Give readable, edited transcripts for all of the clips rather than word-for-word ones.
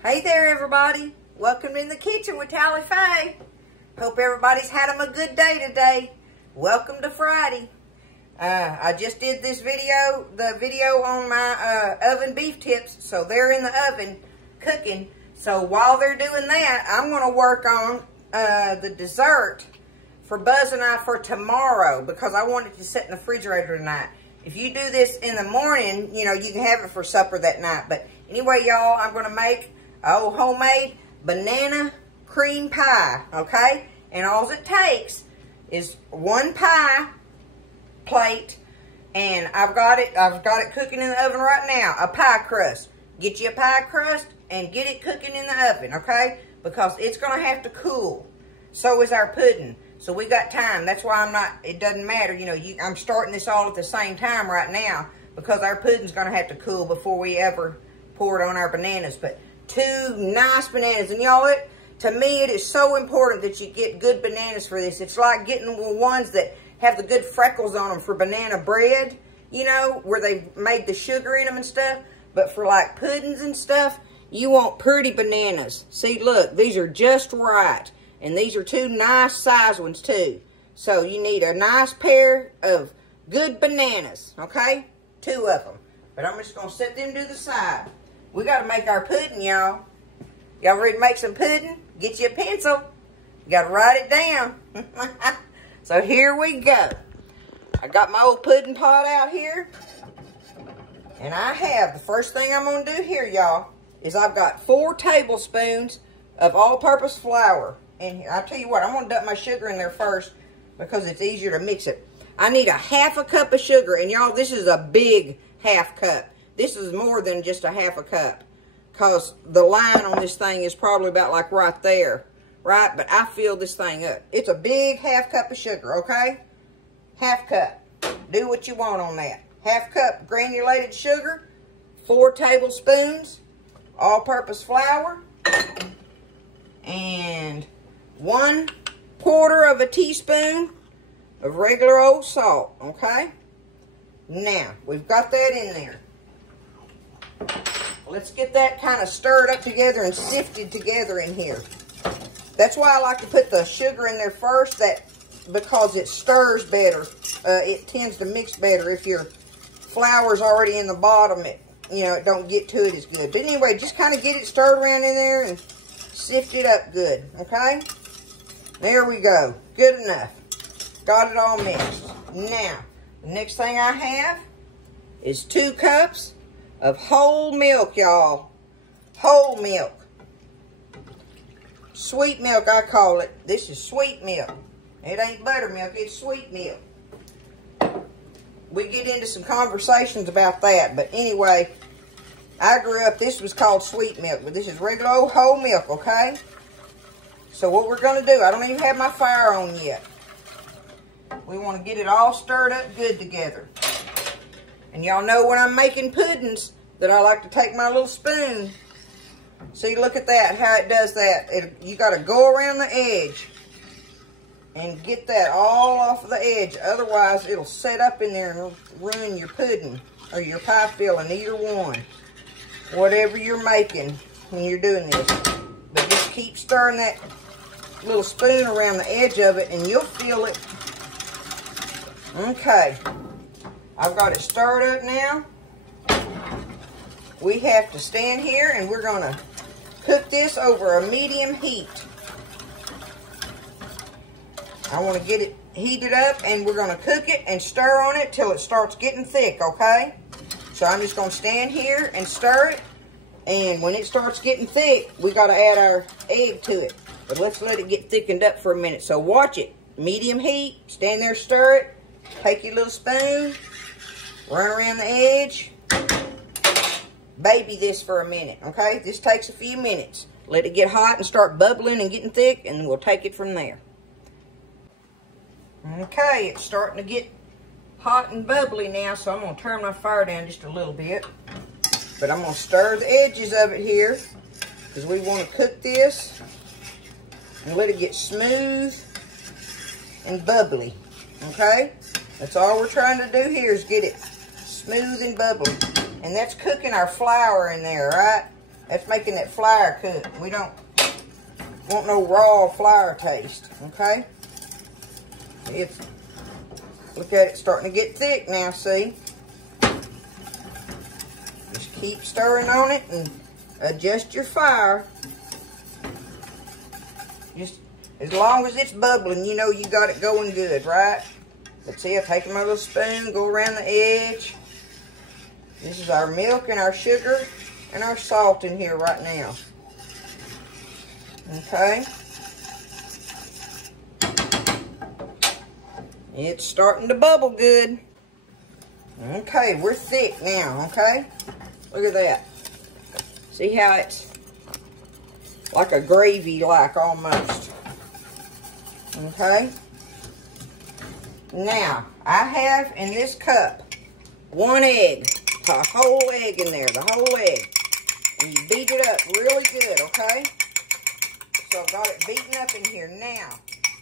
Hey there, everybody. Welcome in the kitchen with Tally Faye. Hope everybody's had them a good day today. Welcome to Friday. I just did this video, the video on my oven beef tips, so they're in the oven cooking. So while they're doing that, I'm going to work on the dessert for Buzz and I for tomorrow because I want it to sit in the refrigerator tonight. If you do this in the morning, you know, you can have it for supper that night. But anyway, y'all, I'm going to make homemade banana cream pie, okay? And all it takes is one pie plate, and I've got it cooking in the oven right now, a pie crust. Get you a pie crust and get it cooking in the oven, okay? Because it's going to have to cool. So is our pudding. So we got time. That's why it doesn't matter, you know, I'm starting this all at the same time right now because our pudding's going to have to cool before we ever pour it on our bananas. But 2 nice bananas. And y'all, to me, it is so important that you get good bananas for this. It's like getting the ones that have the good freckles on them for banana bread, you know, where they've made the sugar in them and stuff. But for like puddings and stuff, you want pretty bananas. See, look, these are just right. And these are 2 nice size ones too. So you need a nice pair of good bananas, okay? 2 of them. But I'm just going to set them to the side. We got to make our pudding, y'all. Y'all ready to make some pudding? Get you a pencil. You got to write it down. So here we go. I got my old pudding pot out here. And I have, the first thing I'm going to do here, y'all, is I've got 4 tablespoons of all-purpose flour in here. I'll tell you what, I'm going to dump my sugar in there first because it's easier to mix it. I need a 1/2 cup of sugar. And y'all, this is a big 1/2 cup. This is more than just a 1/2 cup. Because the line on this thing is probably about like right there. Right? But I filled this thing up. It's a big 1/2 cup of sugar, okay? 1/2 cup. Do what you want on that. 1/2 cup granulated sugar. 4 tablespoons all-purpose flour. And 1/4 of a teaspoon of regular old salt, okay? Now, we've got that in there. Let's get that kind of stirred up together and sifted together in here. That's why I like to put the sugar in there first, because it stirs better. It tends to mix better. If your flour's already in the bottom, it don't get to it as good. But anyway, just kind of get it stirred around in there and sift it up good, okay? There we go. Good enough. Got it all mixed. Now, the next thing I have is 2 cups of whole milk, y'all. Whole milk. Sweet milk, I call it. This is sweet milk. It ain't buttermilk, it's sweet milk. We get into some conversations about that, but anyway, I grew up, this was called sweet milk, but this is regular old whole milk, okay? So what we're going to do, I don't even have my fire on yet. We want to get it all stirred up good together. And y'all know when I'm making puddings that I like to take my little spoon. See, look at that, how it does that. You got to go around the edge and get that all off of the edge. Otherwise, it'll set up in there and ruin your pudding or your pie filling, either one. Whatever you're making when you're doing this. But just keep stirring that little spoon around the edge of it and you'll feel it. Okay. I've got it stirred up now. We have to stand here and we're going to cook this over a medium heat. I want to get it heated up and we're going to cook it and stir on it till it starts getting thick, okay? So I'm just going to stand here and stir it. And when it starts getting thick, we got to add our egg to it. But let's let it get thickened up for a minute. So watch it. Medium heat. Stand there, stir it. Take your little spoon. Run around the edge. Baby this for a minute, okay? This takes a few minutes. Let it get hot and start bubbling and getting thick, and we'll take it from there. Okay, it's starting to get hot and bubbly now, so I'm going to turn my fire down just a little bit. But I'm going to stir the edges of it here because we want to cook this and let it get smooth and bubbly, okay? That's all we're trying to do here is get it smooth and bubbly. And that's cooking our flour in there, right? That's making that flour cook. We don't want no raw flour taste, okay? Look at it starting to get thick now, see? Just keep stirring on it and adjust your fire. Just as long as it's bubbling, you know you got it going good, right? But see, I take my little spoon, go around the edge. This is our milk and our sugar and our salt in here right now. Okay. It's starting to bubble good. Okay, we're thick now, okay? Look at that. See how it's like a gravy-like almost. Okay? Now, I have in this cup 1 egg. A whole egg in there, the whole egg. And you beat it up really good, okay? So I've got it beaten up in here. Now,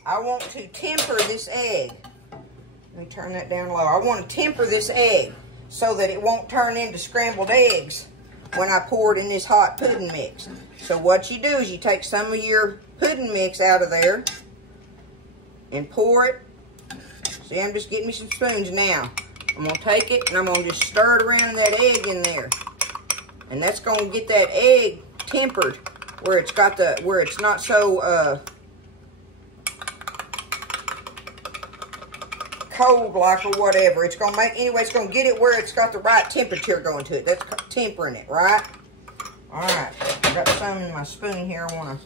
I want to temper this egg. Let me turn that down low. I want to temper this egg so that it won't turn into scrambled eggs when I pour it in this hot pudding mix. So what you do is you take some of your pudding mix out of there and pour it. See, I'm just getting me some spoons now. I'm going to take it and I'm going to just stir it around in that egg in there. And that's going to get that egg tempered where it's got the, where it's not so cold like or whatever. It's going to make, anyway, it's going to get it where it's got the right temperature going to it. That's tempering it, right? Alright, I got some in my spoon here I want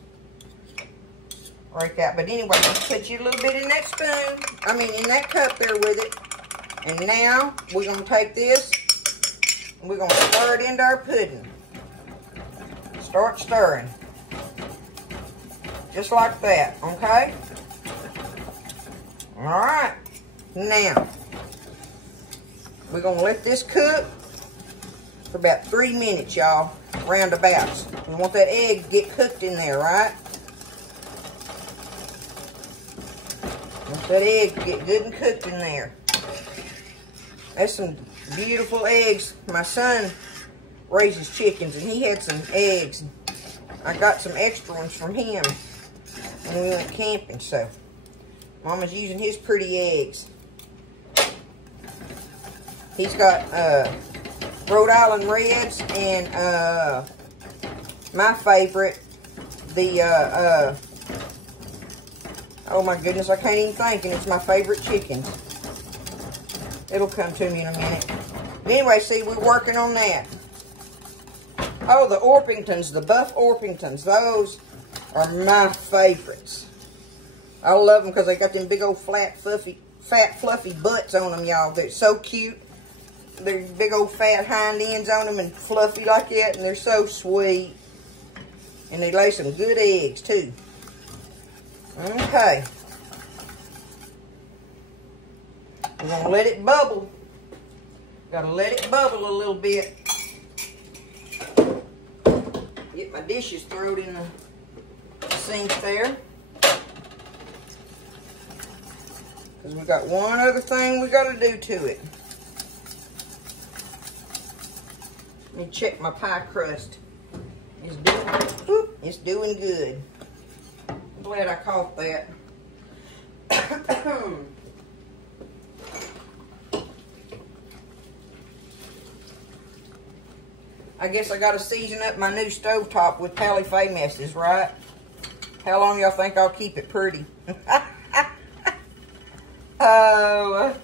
to break out. But anyway, just put you a little bit in that spoon, I mean in that cup there with it. And now, we're going to take this, and we're going to stir it into our pudding. Start stirring. Just like that, okay? Alright. Now, we're going to let this cook for about 3 minutes, y'all. Roundabouts. We want that egg to get cooked in there, right? Want that egg to get good and cooked in there. That's some beautiful eggs. My son raises chickens, and he had some eggs. I got some extra ones from him when we went camping, so Mama's using his pretty eggs. He's got Rhode Island Reds and my favorite, the oh my goodness, I can't even think, and it's my favorite chicken. It'll come to me in a minute. But anyway, see, we're working on that. Oh, the Orpingtons, the Buff Orpingtons. Those are my favorites. I love them because they got them big old fat, fluffy butts on them, y'all. They're so cute. They're big old fat hind ends on them and fluffy like that, and they're so sweet. And they lay some good eggs, too. Okay. We're going to let it bubble. Got to let it bubble a little bit. Get my dishes thrown in the sink there. Because we got one other thing we got to do to it. Let me check my pie crust. It's doing good. I'm glad I caught that. I guess I got to season up my new stovetop with Pally Faye messes, right? How long y'all think I'll keep it pretty? Oh.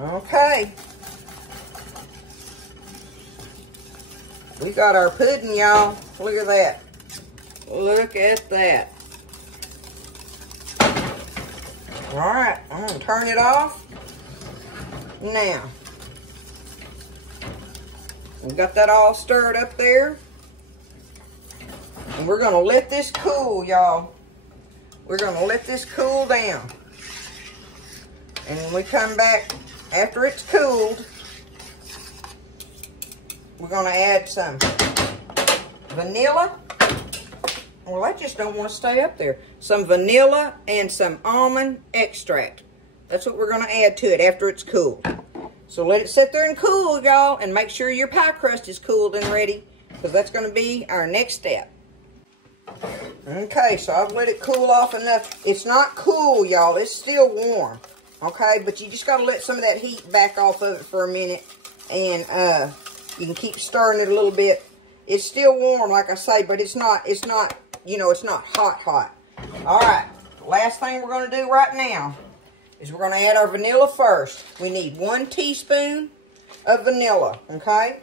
Okay. We got our pudding, y'all. Look at that. Look at that. Alright, I'm going to turn it off. Now. We got that all stirred up there. And we're going to let this cool, y'all. We're going to let this cool down. And when we come back after it's cooled, we're going to add some vanilla. Well, I just don't want to stay up there. Some vanilla and some almond extract. That's what we're going to add to it after it's cooled. So let it sit there and cool, y'all, and make sure your pie crust is cooled and ready. because that's going to be our next step. Okay, so I've let it cool off enough. It's not cool, y'all. It's still warm. Okay, but you just got to let some of that heat back off of it for a minute. And you can keep stirring it a little bit. It's still warm, like I say, but it's not, you know, it's not hot. All right, last thing we're going to do right now is we're going to add our vanilla first. We need 1 teaspoon of vanilla, okay?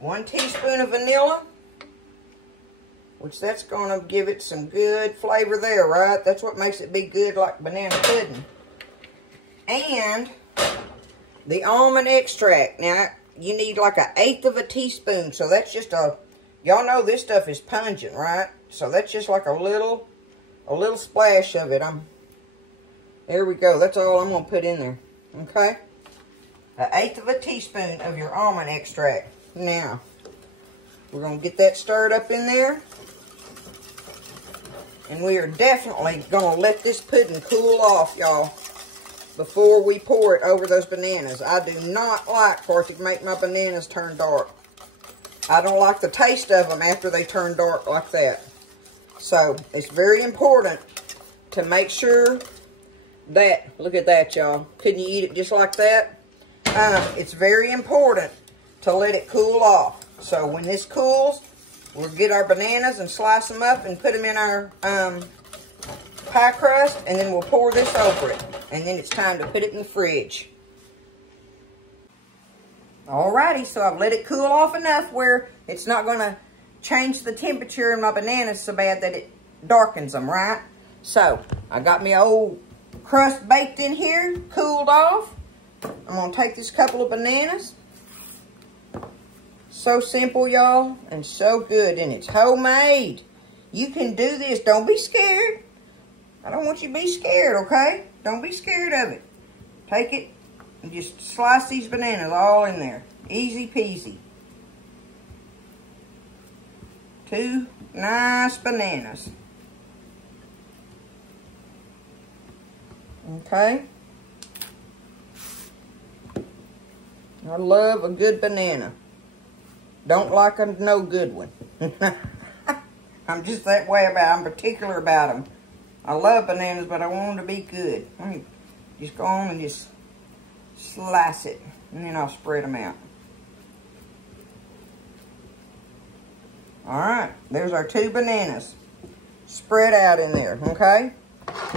1 teaspoon of vanilla, which that's going to give it some good flavor there, right? That's what makes it be good like banana pudding. And the almond extract. Now, you need like 1/8 of a teaspoon, so that's just y'all know this stuff is pungent, right? So that's just like a little splash of it. There we go. That's all I'm going to put in there. Okay? 1/8 of a teaspoon of your almond extract. Now, we're going to get that stirred up in there. And we are definitely going to let this pudding cool off, y'all, before we pour it over those bananas. I do not like for it to make my bananas turn dark. I don't like the taste of them after they turn dark like that. So, it's very important to make sure that, look at that, y'all. Couldn't you eat it just like that? It's very important to let it cool off. So, when this cools, we'll get our bananas and slice them up and put them in our pie crust, and then we'll pour this over it. And then it's time to put it in the fridge. Alrighty, so I've let it cool off enough where it's not going to change the temperature in my bananas so bad that it darkens them, right? So, I got my old crust baked in here, cooled off. I'm going to take this couple of bananas. So simple, y'all, and so good, and it's homemade. You can do this. Don't be scared. I don't want you to be scared, okay? Don't be scared of it. Take it and just slice these bananas all in there. Easy peasy. 2 nice bananas. Okay? I love a good banana. Don't like a no good one. I'm just that way about. I'm particular about them. I love bananas, but I want them to be good. Let me just go on and just slice it, and then I'll spread them out. All right, there's our 2 bananas spread out in there, okay?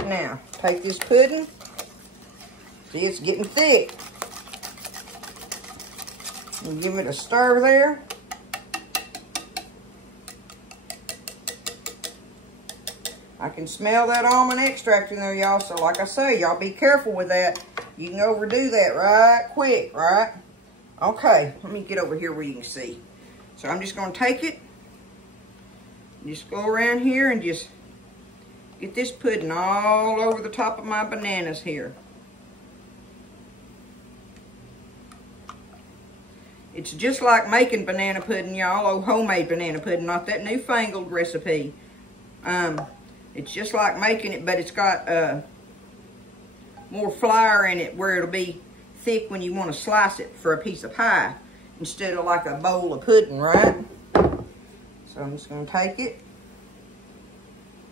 Now, take this pudding. See, it's getting thick. And give it a stir there. I can smell that almond extract in there, y'all. So like I say, y'all be careful with that. You can overdo that right quick, right? Okay, let me get over here where you can see. So I'm just going to take it. Just go around here and just get this pudding all over the top of my bananas here. It's just like making banana pudding, y'all. Oh, homemade banana pudding, not that newfangled recipe. It's just like making it, but it's got more flour in it where it'll be thick when you want to slice it for a piece of pie instead of like a bowl of pudding, right? So I'm just going to take it,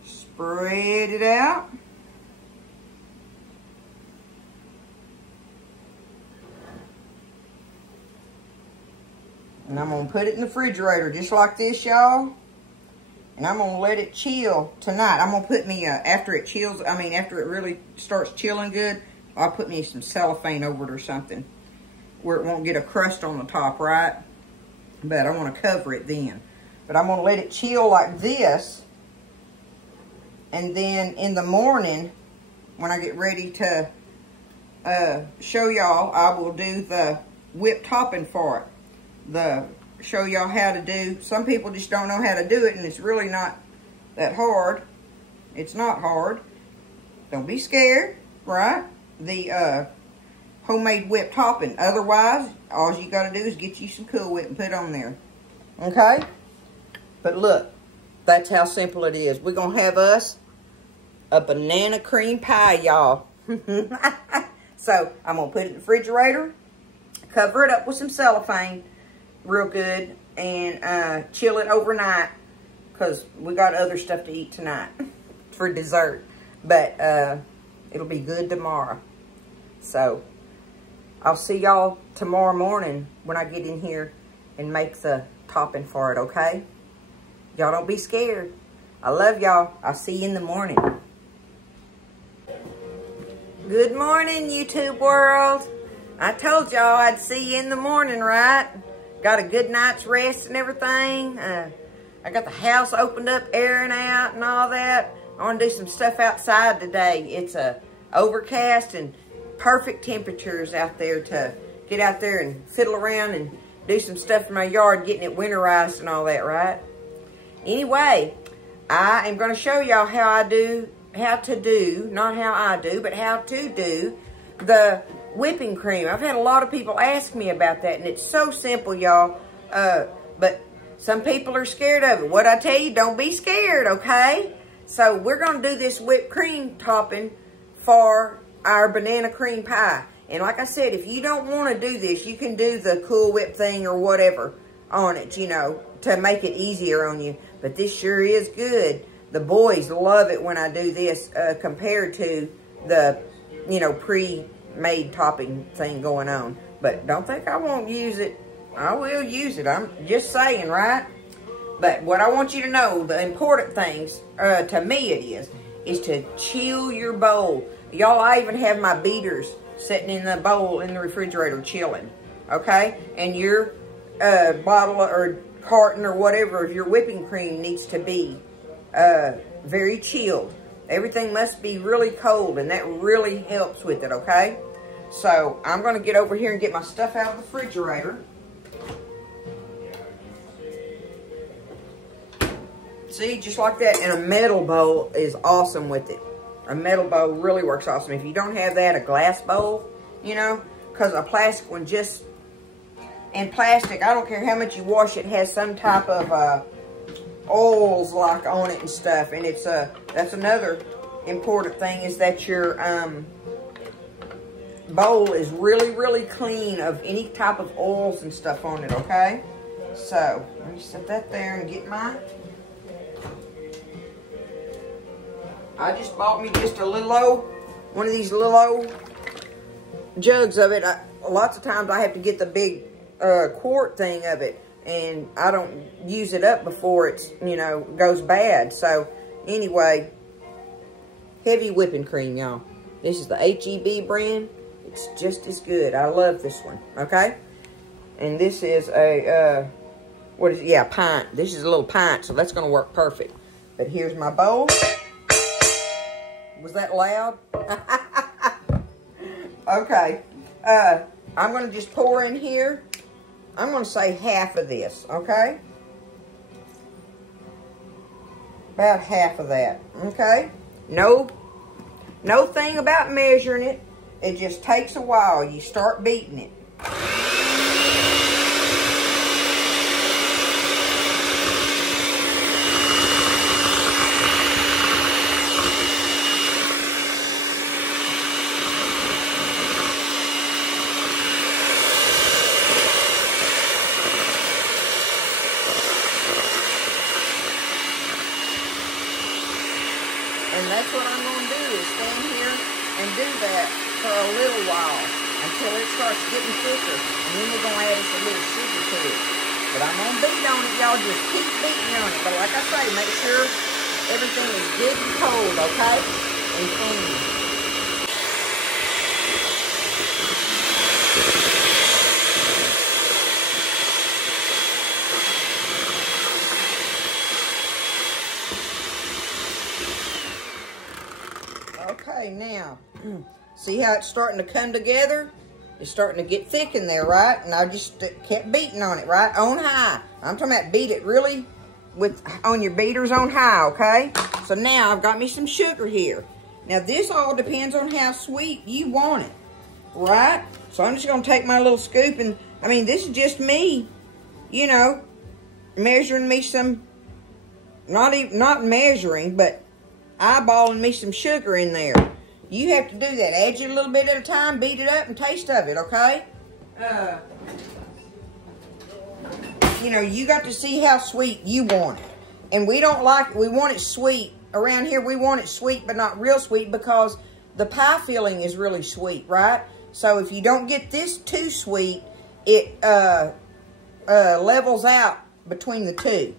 spread it out. And I'm going to put it in the refrigerator just like this, y'all. And I'm going to let it chill tonight. I'm going to put me, after it chills, after it really starts chilling good, I'll put me some cellophane over it or something where it won't get a crust on the top, right? But I want to cover it then. But I'm going to let it chill like this. And then in the morning, when I get ready to show y'all, I will do the whipped topping for it. Show y'all how to do. Some people just don't know how to do it, and it's really not that hard. It's not hard. Don't be scared, right? The homemade whipped topping. Otherwise, all you got to do is get you some Cool Whip and put on there. Okay? But look, that's how simple it is. We're going to have us a banana cream pie, y'all. So, I'm going to put it in the refrigerator, cover it up with some cellophane real good, and chill it overnight because we got other stuff to eat tonight for dessert. But it'll be good tomorrow. So I'll see y'all tomorrow morning when I get in here and make the topping for it, okay? Y'all don't be scared. I love y'all. I'll see you in the morning. Good morning, YouTube world. I told y'all I'd see you in the morning, right? Got a good night's rest and everything. I got the house opened up, airing out and all that. I want to do some stuff outside today. It's overcast and perfect temperatures out there to get out there and fiddle around and do some stuff in my yard, getting it winterized and all that, right? Anyway, I am going to show y'all how to do the whipping cream. I've had a lot of people ask me about that, and it's so simple, y'all. But some people are scared of it. What I tell you, don't be scared, okay? So we're going to do this whipped cream topping for our banana cream pie. And like I said, if you don't want to do this, you can do the Cool Whip thing or whatever on it, you know, to make it easier on you. But this sure is good. The boys love it when I do this compared to the, you know, pre-made topping thing going on. But don't think I won't use it. I will use it. I'm just saying, right? But what I want you to know, the important things, to me it is to chill your bowl. Y'all, I even have my beaters sitting in the bowl in the refrigerator chilling, okay? And your bottle or carton or whatever of your whipping cream needs to be very chilled. Everything must be really cold, and that really helps with it, okay? So I'm going to get over here and get my stuff out of the refrigerator. See, just like that. And a metal bowl is awesome with it. A metal bowl really works awesome. If you don't have that, a glass bowl, you know, because a plastic one just, and plastic, I don't care how much you wash it, has some type of oils like on it and stuff. And it's that's another important thing, is that your bowl is really, really clean of any type of oils and stuff on it, okay? So, let me set that there and get mine. I just bought me just a little old, one of these little old jugs of it. Lots of times I have to get the big quart thing of it, and I don't use it up before it's, you know, goes bad. So anyway, heavy whipping cream, y'all. This is the HEB brand. It's just as good. I love this one, okay? And this is a, what is it? Yeah, pint. This is a little pint, so that's going to work perfect. But here's my bowl. Was that loud? Okay. I'm going to just pour in here. I'm going to say half of this, okay? About half of that, okay? No thing about measuring it. It just takes a while. You start beating it. And that's what I'm going to do, is stand here and do that for a little while until it starts getting thicker. And then we're going to add us a little sugar to it. But I'm going to beat on it, y'all. Just keep beating on it. But like I say, make sure everything is good and cold, okay? And clean. Okay, now, see how it's starting to come together? It's starting to get thick in there, right? And I just kept beating on it, right? On high. I'm talking about beat it really on your beaters on high, okay? So now I've got me some sugar here. Now this all depends on how sweet you want it, right? So I'm just going to take my little scoop and, I mean, this is just me, you know, measuring me some, not measuring, but eyeballing me some sugar in there. You have to do that. Add you a little bit at a time, beat it up, and taste of it, okay? you know, you got to see how sweet you want it. And we don't like, we want it sweet. Around here, we want it sweet, but not real sweet because the pie filling is really sweet, right? So if you don't get this too sweet, it levels out between the two.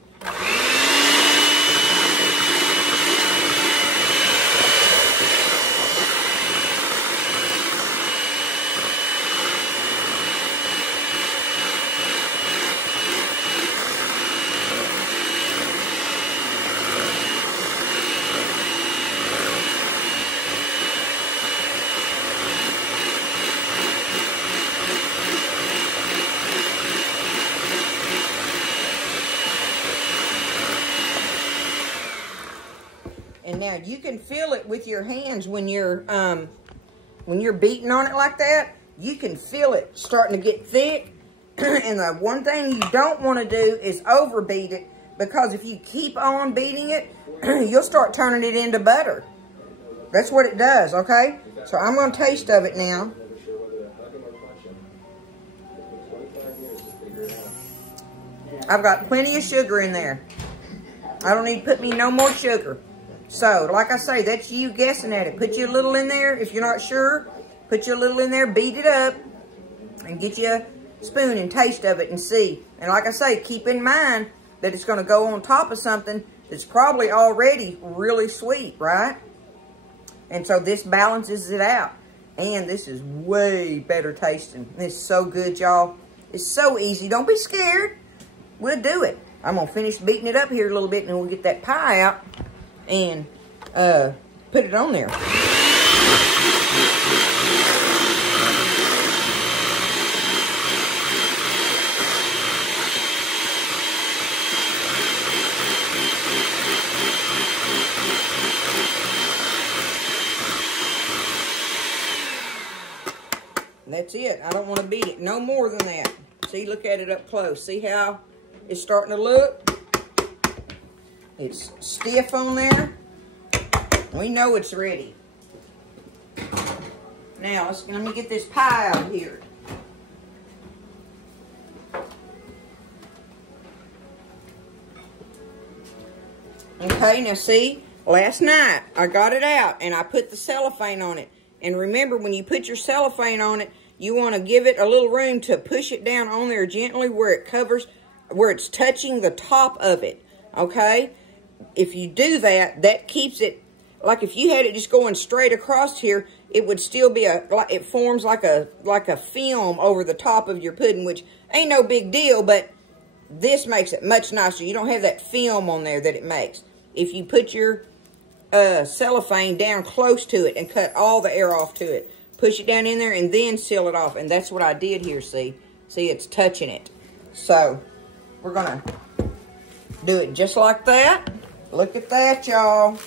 And now you can feel it with your hands when you're beating on it like that. You can feel it starting to get thick. And the one thing you don't want to do is overbeat it, because if you keep on beating it, you'll start turning it into butter. That's what it does, okay? So I'm going to taste of it now. I've got plenty of sugar in there. I don't need to put me no more sugar. So, like I say, that's you guessing at it. Put you a little in there. If you're not sure, put you a little in there, beat it up, and get you a spoon and taste of it and see. And like I say, keep in mind that it's going to go on top of something that's probably already really sweet, right? And so this balances it out. And this is way better tasting. It's so good, y'all. It's so easy. Don't be scared. We'll do it. I'm going to finish beating it up here a little bit, and then we'll get that pie out and put it on there. And that's it. I don't want to beat it no more than that. See, look at it up close. See how it's starting to look? It's stiff on there. We know it's ready. Now, let me get this pie out of here. Okay, now see, last night I got it out and I put the cellophane on it. And remember, when you put your cellophane on it, you want to give it a little room to push it down on there gently where it covers, where it's touching the top of it. Okay? If you do that, that keeps it, like if you had it just going straight across here, it would still be it forms like a film over the top of your pudding, which ain't no big deal, but this makes it much nicer. You don't have that film on there that it makes. If you put your cellophane down close to it and cut all the air off to it, push it down in there and then seal it off. And that's what I did here, see? See, it's touching it. So, we're going to do it just like that. Look at that, y'all.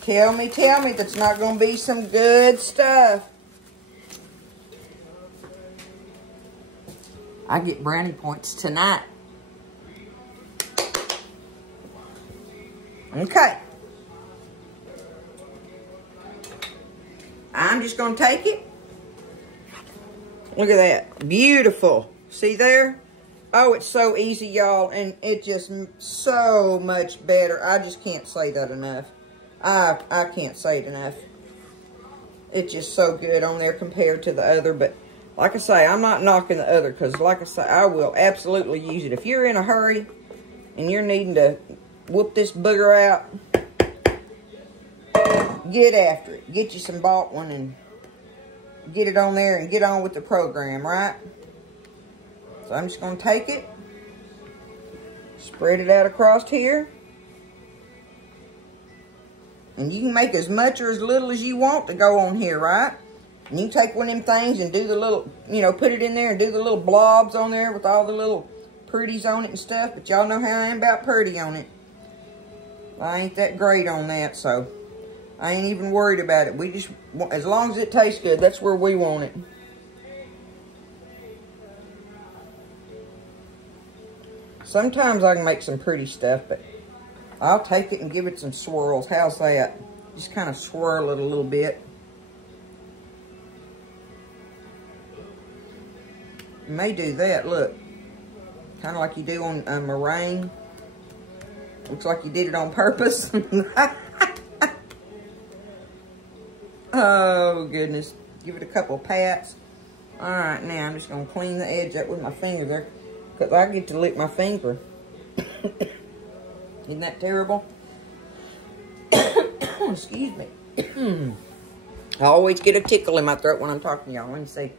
Tell me that's not going to be some good stuff. I get brownie points tonight. Okay. I'm just going to take it. Look at that. Beautiful. See there? Oh, it's so easy, y'all, and it just so much better. I just can't say that enough. I can't say it enough. It's just so good on there compared to the other, but like I say, I'm not knocking the other because, like I say, I will absolutely use it. If you're in a hurry and you're needing to whoop this booger out, get after it. Get you some bought one and get it on there and get on with the program, right? So I'm just going to take it, spread it out across here. And you can make as much or as little as you want to go on here, right? And you take one of them things and do the little, you know, put it in there and do the little blobs on there with all the little pretties on it and stuff. But y'all know how I am about pretty on it. I ain't that great on that, so I ain't even worried about it. We just, as long as it tastes good, that's where we want it. Sometimes I can make some pretty stuff, but I'll take it and give it some swirls. How's that? Just kind of swirl it a little bit. May do that, look. Kind of like you do on a meringue. Looks like you did it on purpose. Oh, goodness. Give it a couple pats. All right, now I'm just going to clean the edge up with my finger there, because I get to lick my finger. Isn't that terrible? Excuse me. I always get a tickle in my throat when I'm talking to y'all. Let me see.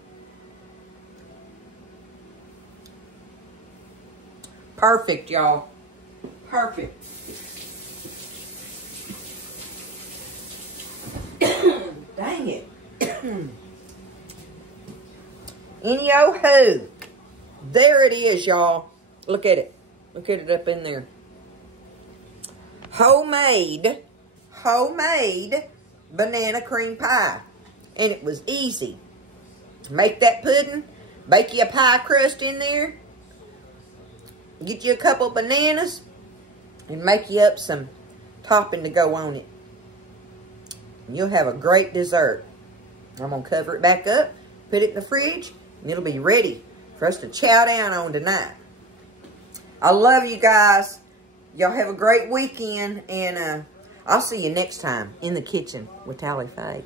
Perfect, y'all. Perfect. Dang it. Any-o-hoo. There it is, y'all. Look at it. Look at it up in there. Homemade banana cream pie. And it was easy. Make that pudding. Bake you a pie crust in there. Get you a couple bananas. And make you up some topping to go on it. And you'll have a great dessert. I'm going to cover it back up. Put it in the fridge. And it'll be ready for us to chow down on tonight. I love you guys. Y'all have a great weekend. And I'll see you next time in the kitchen with Tally Faye.